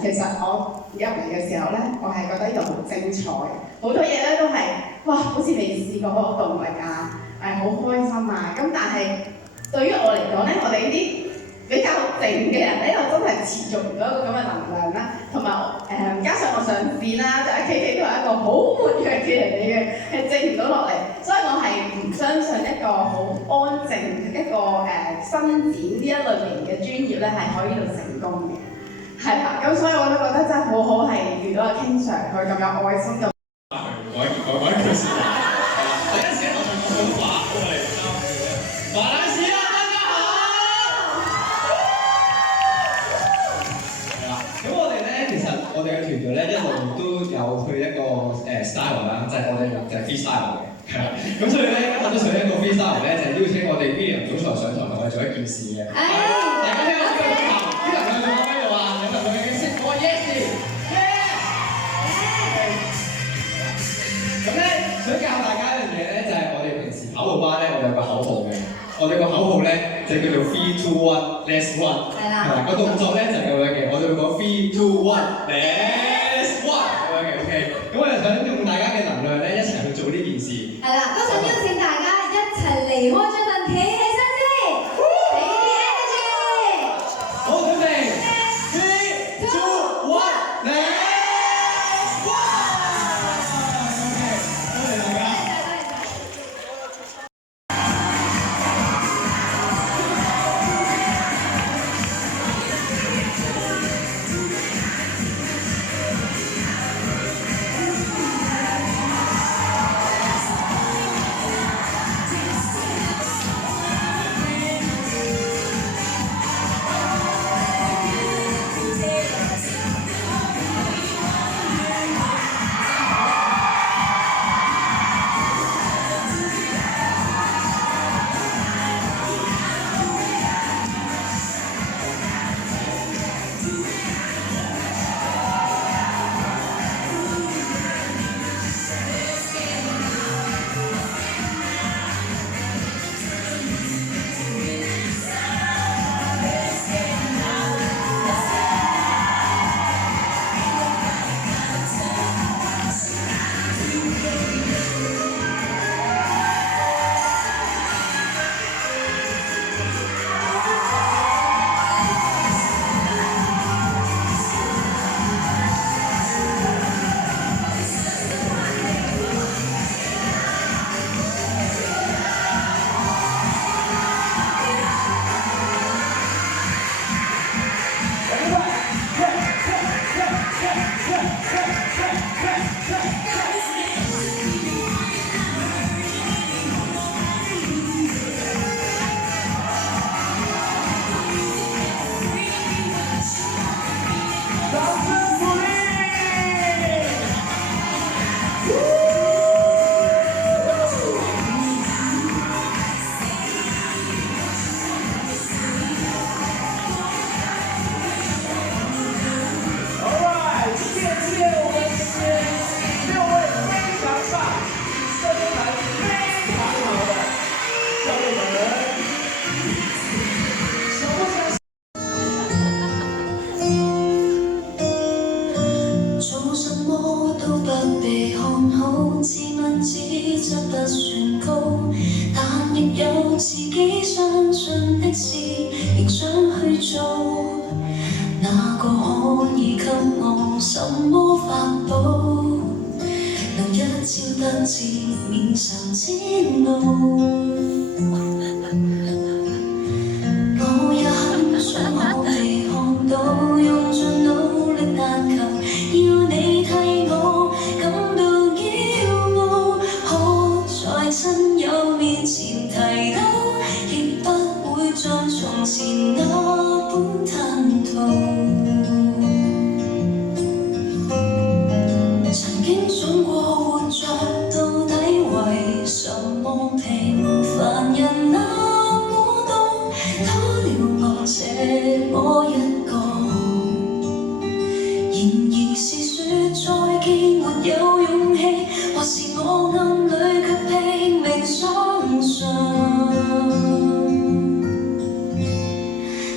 其實我入嚟嘅時候咧，我係覺得呢度好精彩，好多嘢咧都係哇，好似未試過，好動力啊，好開心啊。咁但係對於我嚟講咧，我哋呢啲比較靜嘅人咧，又真係持續唔到一個咁嘅能量啦。同埋加上我上線啦，就係 KK 都係一個好活躍嘅人嚟嘅，係靜唔到落嚟，所以我係唔相信一個好安靜一個伸展呢一類型嘅專業咧係可以呢度成功嘅。係啦，咁所以我都覺得真係好好，係遇到阿 King Sir 佢咁有愛心咁。改句説話，第一時間我仲講廣東話過嚟馬來西亞大家好。係啦，咁我哋咧其實我哋嘅團隊咧一路都有去一個style 啦，就係我哋就係 freestyle 嘅，係啦。咁所以咧我都想一個 freestyle 咧，就係邀請我哋 William 總裁上台同我哋做一件事嘅。大家聽我呢個之後，啲人兩個喺邊度啊？有冇同佢認識？我話 yes。咁咧，想教大家一樣嘢咧，就係我哋平時跑步班咧，我哋有個口號嘅。我哋個口號咧就叫做 3, 2, 1, let's run。係啦。係啦，個動作咧就係咁樣嘅。我哋會講3, 2, 1, let's run 咁樣嘅。OK。咁我哋想用大家嘅能量咧，一齊去做呢件事。係啦，都想邀請大家一齊離開張凳，企起身先，俾啲 energy。好，準備。3, 2, 1, let's。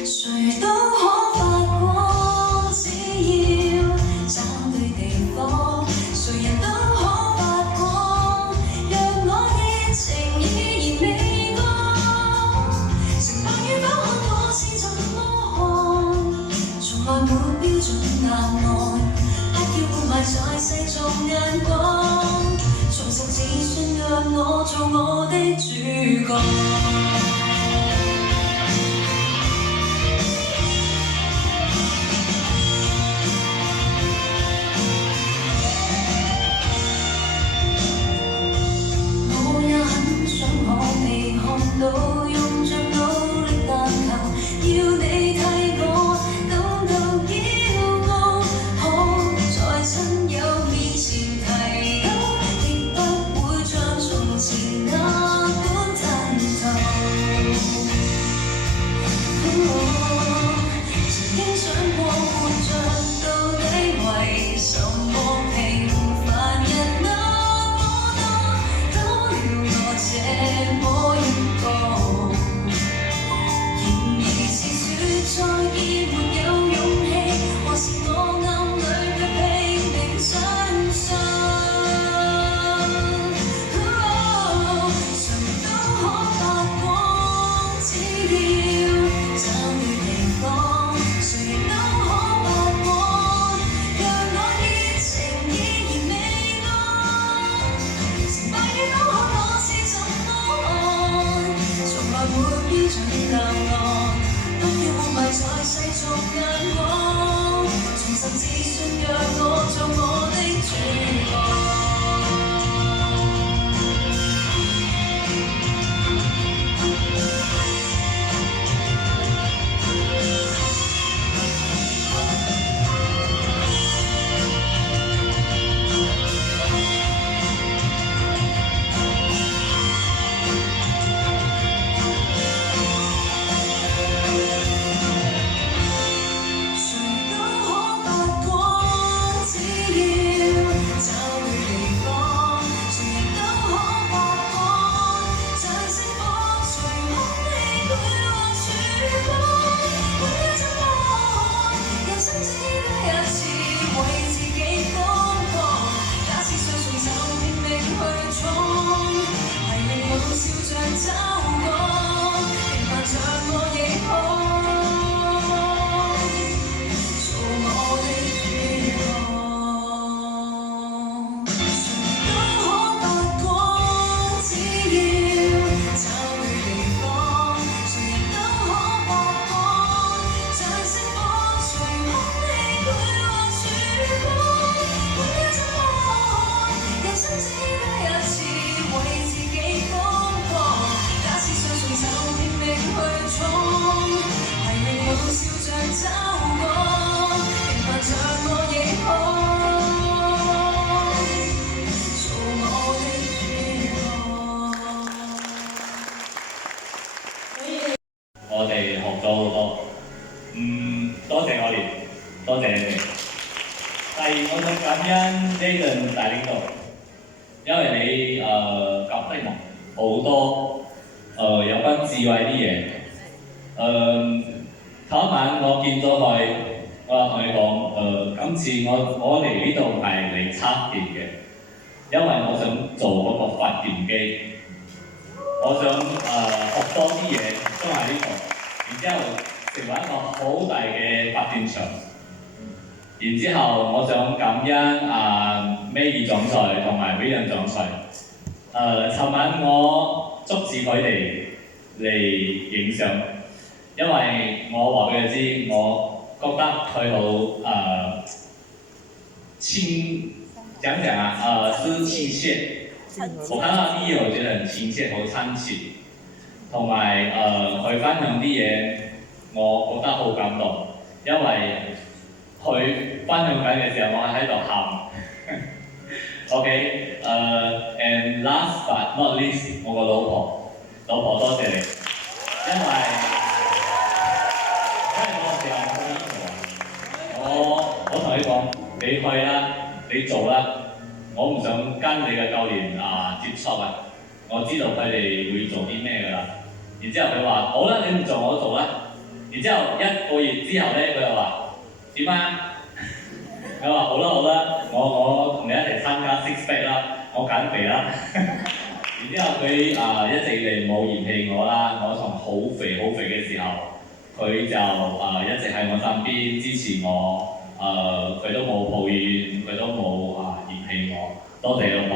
誰都可發光，只要沒標準答案，不要活埋在世俗眼光，重拾自信讓我做我的主角。到用盡努力但求，要你替我感到驕傲，可在親友面前提到，亦不會像從前那般吞吐。曾經想過活着到底為什麼平凡人那麼多，多了我這麼再見沒有勇氣，或是我暗裏卻拼命相信，誰都可發光，只要找對地方，誰亦都可發光，讓我熱情依然未乾，成敗與都可我是怎麼看，從來沒標準答案。不要活埋在世俗眼光，重拾自信讓我做我的主角。我哋學咗好多，多謝我哋，多謝你哋。第二，我想感恩 Jayden 大領導，因為你教低我好多有關智慧啲嘢。頭一晚我見咗佢，我同你講今次我嚟呢度係嚟測電嘅，因為我想做嗰個發電機。我想學多啲嘢都喺呢度，然之後成為一個好大嘅發電場。然之後我想感恩May 總裁同埋 William 總裁。尋晚我捉住佢哋嚟影相，因為我話俾佢知，我覺得佢好講是親切。我看到啲嘢，我覺得很親切，好親切，同埋佢分享啲嘢，我覺得好感動，因為佢分享緊嘅時候，我喺度喊。OK，and last but not least， 我個老婆多謝你，因為嗰個時候我同你講，你去啦，你做啦。我唔想跟你嘅教練接觸啊！我知道佢哋會做啲咩㗎啦。然之後佢話：好啦，你唔做我做啦。然之後1個月之後咧，佢又話：點啊？佢話：好啦，我同你一齊參加 Six Pack 啦，我減肥啦。然之後佢一直嚟冇嫌棄我啦。我從好肥嘅時候，佢就一直喺我身邊支持我，佢都冇抱怨，佢都冇嫌棄我，多謝我